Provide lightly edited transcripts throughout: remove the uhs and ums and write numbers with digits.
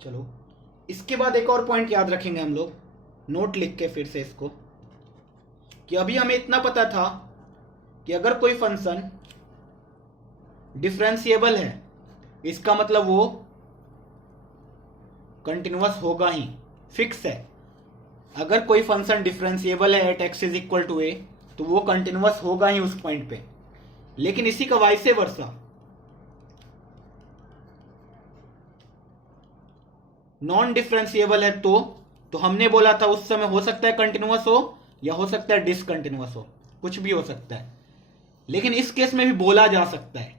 चलो इसके बाद एक और पॉइंट याद रखेंगे हम लोग, नोट लिख के फिर से इसको, कि अभी हमें इतना पता था कि अगर कोई फंक्शन डिफरेंशिएबल है इसका मतलब वो कंटिन्यूअस होगा ही, फिक्स है। अगर कोई फंक्शन डिफरेंशिएबल है at x is equal to a तो वो कंटिन्यूअस होगा ही उस पॉइंट पे। लेकिन इसी का वाइसे वर्सा नॉन डिफरेंशिएबल है तो हमने बोला था उस समय हो सकता है कंटिन्यूअस हो या हो सकता है डिसकंटिन्यूअस हो, कुछ भी हो सकता है। लेकिन इस केस में भी बोला जा सकता है।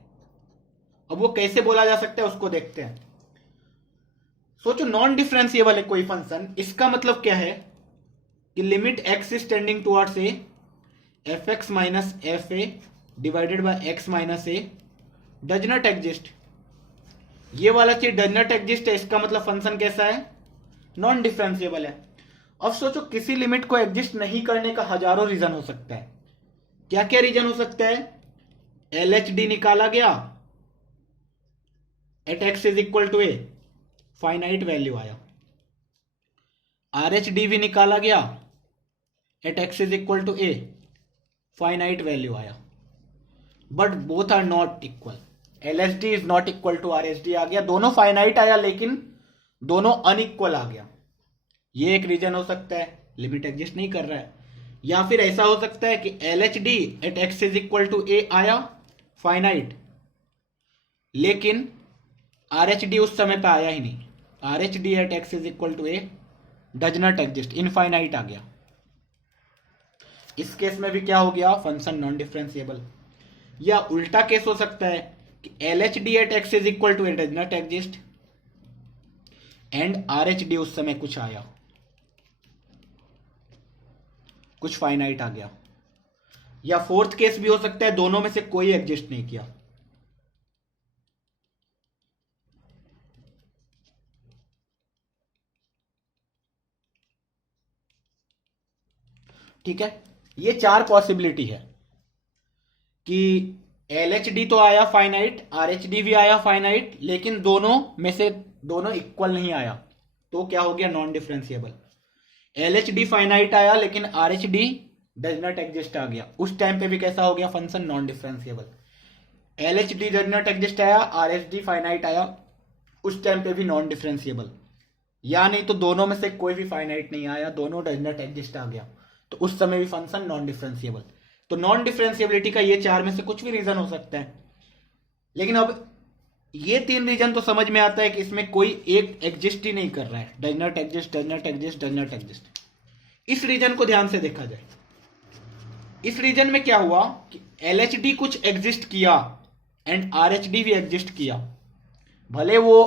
अब वो कैसे बोला जा सकता है उसको देखते हैं। सोचो नॉन डिफरेंशिएबल है कोई फंक्शन, इसका मतलब क्या है कि limit x is tending towards A F x minus f a divided by x minus A does not exist. ये वाला चीज डज नॉट एग्जिस्ट है, इसका मतलब फंक्शन कैसा है, नॉन डिफरेंशिएबल है। अब सोचो किसी लिमिट को एग्जिस्ट नहीं करने का हजारों रीजन हो सकता है। क्या क्या रीजन हो सकता है, एल एच डी निकाला गया at x is equal to a, finite value आया। आर एच डी भी निकाला गया at x is equal to a, finite value आया। But both are not equal, L H D is not equal to R H D आ गया, दोनों finite आया लेकिन दोनों अनइक्वल आ गया। ये एक रीजन हो सकता है, लिमिट एग्जिस्ट नहीं कर रहा है। या फिर ऐसा हो सकता है कि L H D at x is equal to a आया फाइनाइट, लेकिन आर एच डी उस समय पे आया ही नहीं। R H D at x is equal to A does not exist, infinite आ गया। इस केस में भी क्या हो गया, फंक्शन नॉन डिफरेंशिएबल। या उल्टा केस हो सकता है कि L H D at x is equal to A does not exist and R H D उस समय कुछ आया, कुछ फाइनाइट आ गया। या फोर्थ केस भी हो सकता है दोनों में से कोई एग्जिस्ट नहीं किया। ठीक है, ये चार पॉसिबिलिटी है कि एल एच डी तो आया फाइनाइट, आर एच डी भी आया फाइनाइट, लेकिन दोनों में से दोनों इक्वल नहीं आया, तो क्या हो गया, non differentiable. L H D finite आया लेकिन R H D does not exist आ गया, उस टाइम पे भी कैसा हो गया function, non differentiable. L H D does not exist आया, आर एच डी फाइनाइट आया, उस टाइम पे भी नॉन डिफरेंशिएबल। या नहीं तो दोनों में से कोई भी फाइनाइट नहीं आया, दोनों डज नॉट एग्जिस्ट आ गया, तो उस समय भी फंक्शन नॉन डिफरेंशिएबल। तो नॉन डिफरेंशिएबिलिटी का ये चार में से कुछ भी रीजन हो सकता है। लेकिन अब ये तीन रीजन तो समझ में आता है कि इसमें कोई एक एग्जिस्ट ही नहीं कर रहा है, does not exist, does not exist, does not exist. इस रीजन को ध्यान से देखा जाए, इस रीजन में क्या हुआ कि एल एच डी कुछ एग्जिस्ट किया एंड आर एच डी भी एग्जिस्ट किया। भले वो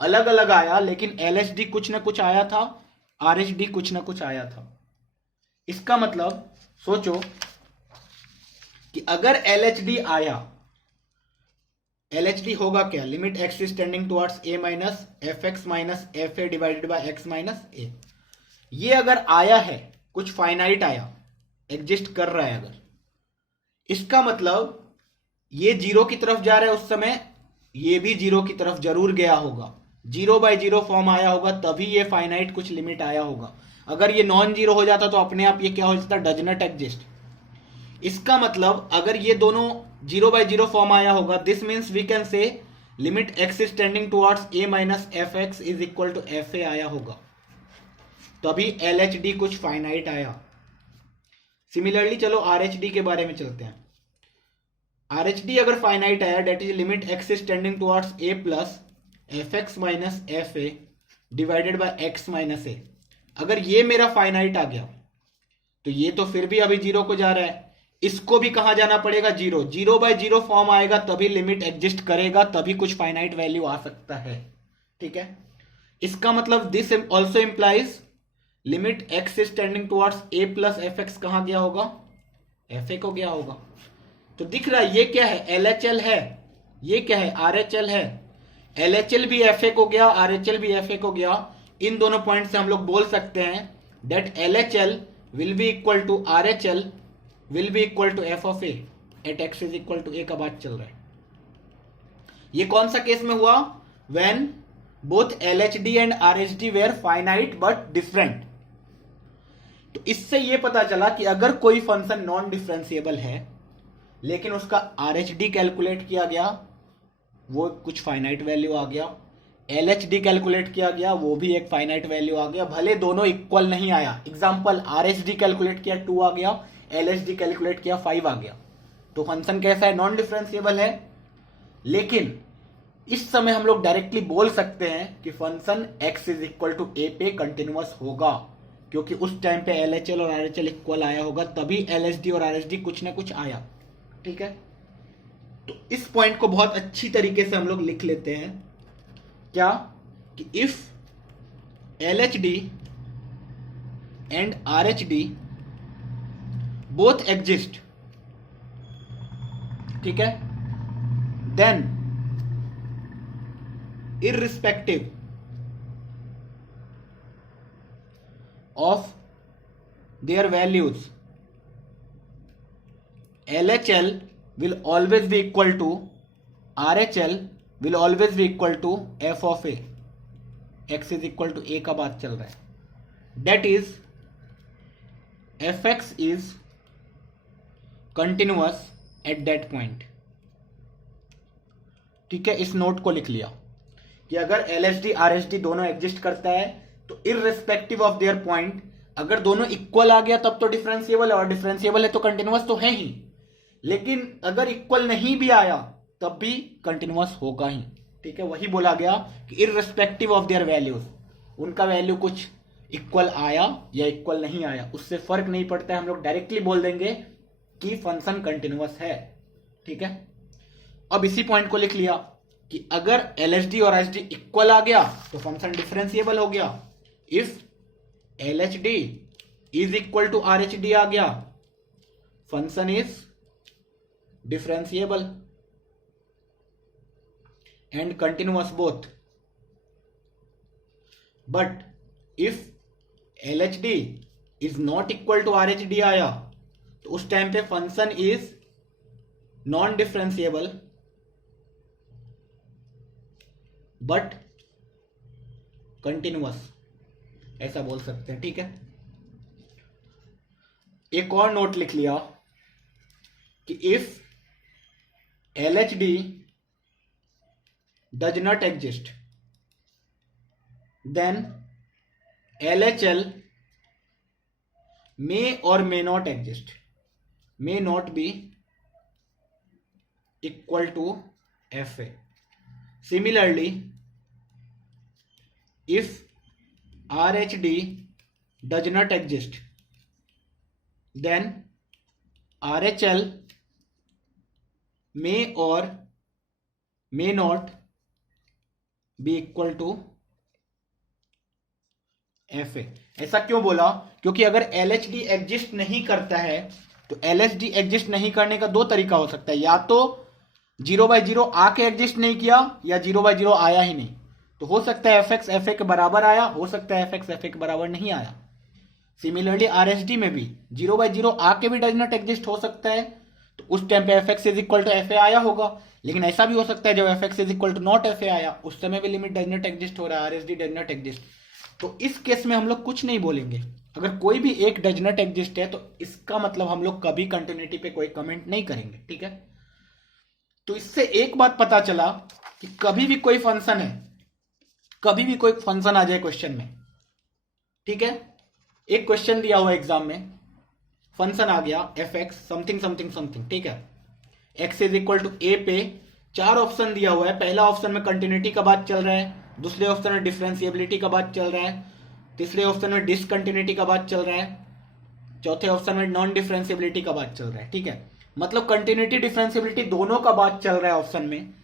अलग अलग आया लेकिन एल एच डी कुछ ना कुछ आया था, आर एच डी कुछ ना कुछ आया था। इसका मतलब सोचो कि अगर एल एच डी आया, एल एच डी होगा क्या, limit x is tending towards a minus f x minus f a divided by x minus a. ये अगर आया है, कुछ फाइनाइट आया, एग्जिस्ट कर रहा है, अगर इसका मतलब ये जीरो की तरफ जा रहा है उस समय, ये भी जीरो की तरफ जरूर गया होगा, जीरो बाय जीरो फॉर्म आया होगा, तभी ये फाइनाइट कुछ लिमिट आया होगा। अगर ये नॉन जीरो हो जाता तो अपने आप ये क्या हो जाता, डज नॉट एग्जिस्ट। इसका मतलब अगर ये दोनों जीरो बाय जीरो फॉर्म आया होगा, this means we can say limit x is tending towards a minus f x is equal to f a आया होगा, तभी एल एच डी कुछ फाइनाइट आया। सिमिलरली चलो आर एच डी के बारे में चलते हैं। आर एच डी अगर फाइनाइट आया, that is limit x is tending towards a plus f x minus f a divided by x minus a. अगर ये मेरा फाइनाइट आ गया तो ये तो फिर भी अभी जीरो को जा रहा है, इसको भी कहां जाना पड़ेगा, zero. Zero by zero form आएगा तभी लिमिट एग्जिस्ट करेगा, तभी कुछ फाइनाइट वैल्यू आ सकता है। ठीक है, इसका मतलब this also implies limit x is tending towards a plus f x कहां गया होगा, एफ ए को गया होगा। तो दिख रहा है ये क्या है, एल एच एल है, ये क्या है, आर एच एल है। एल एच एल भी एफ ए को गया, आर एच एल भी एफ ए को गया। इन दोनों पॉइंट से हम लोग बोल सकते हैं that L H L will be equal to R H L will be equal to f of a at x is equal to a का बात चल रहा है। ये कौन सा केस में हुआ, when both LHD and RHD were finite but different. तो इससे यह पता चला कि अगर कोई फंक्शन नॉन डिफरेंशिएबल है लेकिन उसका RHD कैलकुलेट किया गया, वो कुछ फाइनाइट वैल्यू आ गया, LHD कैलकुलेट किया गया, वो भी एक फाइनाइट वैल्यू आ गया, भले दोनों इक्वल नहीं आया। एग्जांपल, RHD कैलकुलेट किया 2 आ गया, LHD कैलकुलेट किया 5 आ गया, तो फंक्शन कैसा है? नॉन डिफरेंशिएबल है। लेकिन इस समय हम लोग डायरेक्टली बोल सकते हैं कि function x is equal to a पे कंटिन्यूअस होगा, क्योंकि उस टाइम पे LHL और RHL इक्वल आया होगा, तभी LHD और RHD कुछ ना कुछ आया। ठीक है, तो इस पॉइंट को बहुत अच्छी तरीके से हम लोग लिख लेते हैं। क्या? कि if LHD and RHD both exist, ठीक है, then irrespective of their values, LHL will always be equal to RHL will always be equal to f of a, x is equal to a का बात चल रहा है, that is fx is continuous at that point। ठीक है, इस note को लिख लिया कि अगर LHD RHD दोनों एग्जिस्ट करता है तो इररिस्पेक्टिव ऑफ देयर पॉइंट, अगर दोनों इक्वल आ गया तब तो डिफरेंशिएबल है, और डिफरेंशिएबल है तो कंटिन्यूअस तो है ही, लेकिन अगर इक्वल नहीं भी आया तब भी कंटिन्यूअस होगा ही। ठीक है, वही बोला गया कि इररिस्पेक्टिव ऑफ देयर वैल्यूज, उनका वैल्यू कुछ इक्वल आया या इक्वल नहीं आया उससे फर्क नहीं पड़ता है, हम लोग डायरेक्टली बोल देंगे कि फंक्शन कंटिन्यूअस है। ठीक है, अब इसी पॉइंट को लिख लिया कि अगर LHD और RHD इक्वल आ गया तो फंक्शन डिफरेंशिएबल हो गया। If LHD is equal to RHD आ गया, function is differentiable and continuous both. But if LHD is not equal to RHD आया तो उस टाइम पे function is non differentiable but continuous, ऐसा बोल सकते हैं। ठीक है, एक और नोट लिख लिया कि if LHD does not exist then LHL may और may not exist, may not be equal to FA। Similarly, if RHD does not exist, then RHL may or may not be equal to FA। ऐसा क्यों बोला? क्योंकि अगर LHD exist नहीं करता है तो LHD एग्जिस्ट नहीं करने का दो तरीका हो सकता है, या तो 0/0 आके एग्जिस्ट नहीं किया या 0/0 आया ही नहीं। तो हो सकता है fx fa के बराबर आया, हो सकता है fx fa के बराबर नहीं आया। सिमिलरली RHD में भी 0/0 आके भी डज नॉट एग्जिस्ट हो सकता है, तो उस टाइम पे fx is equal to fa आया होगा। लेकिन ऐसा भी हो सकता है जब fx is equal to not fa आया, उस समय भी लिमिट डज नॉट एग्जिस्ट हो रहा है, RHD डज नॉट एग्जिस्ट। तो इस केस में हम लोग कुछ नहीं बोलेंगे। अगर कोई भी एक डज नॉट एग्जिस्ट है तो इसका मतलब हम लोग कभी कंटिन्यूटी पे कोई कमेंट नहीं करेंगे। ठीक है, तो इससे एक बात पता चला कि कभी भी कोई फंक्शन है, कभी भी कोई फंक्शन आ जाए क्वेश्चन में, ठीक है, एक क्वेश्चन दिया हुआ एग्जाम में, फंक्शन आ गया fx समथिंग समथिंग समथिंग, ठीक है, x is equal to a पे 4 ऑप्शन दिया हुआ है। पहला ऑप्शन में कंटिन्यूटी का बात चल रहा है, दूसरे ऑप्शन में डिफरेंशिएबिलिटी का बात चल रहा है, तीसरे ऑप्शन में डिसकंटिन्यूटी का बात चल रहा है, चौथे ऑप्शन में नॉन डिफरेंशिएबिलिटी का बात चल रहा है। ठीक है, मतलब कंटिन्यूटी डिफरेंशिएबिलिटी दोनों का बात चल रहा है ऑप्शन में।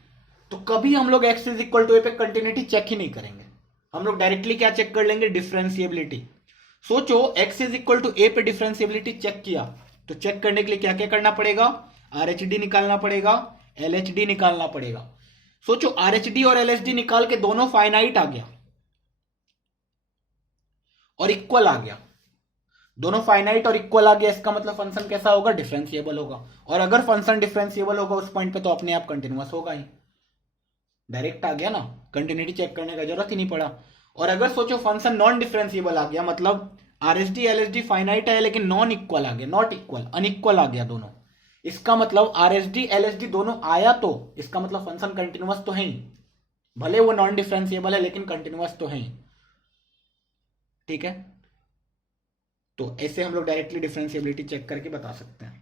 तो कभी हम लोग x इज इक्वल टू ए पे कंटिन्यूटी चेक ही नहीं करेंगे, हम लोग डायरेक्टली क्या चेक कर लेंगे? डिफरेंशिएबिलिटी। सोचो x इज इक्वल टू ए पे डिफरेंशिएबिलिटी चेक किया, तो चेक करने के लिए क्या क्या करना पड़ेगा? RHD निकालना पड़ेगा, LHD निकालना पड़ेगा। सोचो RHD और LHD निकाल के दोनों फाइनाइट आ गया और इक्वल आ गया, दोनों फाइनाइट और इक्वल आ गया, इसका मतलब फंक्शन कैसा होगा? डिफरेंशिएबल होगा। और अगर फंक्शन डिफरेंशिएबल होगा उस पॉइंट पे तो अपने आप कंटिन्यूअस होगा ही। डायरेक्ट आ गया ना, कंटिन्यूटी चेक करने का जरूरत ही नहीं पड़ा। और अगर सोचो फंक्शन नॉन डिफरेंशिएबल आ गया, मतलब आरएसडी एलएसडी फाइनाइट है लेकिन नॉन इक्वल आ गया, नॉट इक्वल, अनइक्वल आ गया दोनों, इसका मतलब आरएसडी एलएसडी दोनों आया तो इसका मतलब फंक्शन कंटिन्यूअस तो है ही, भले वो नॉन डिफरेंशिएबल है लेकिन कंटिन्यूअस तो है ही। ठीक है, तो ऐसे हम लोग डायरेक्टली डिफरेंशिएबिलिटी चेक करके बता सकते हैं।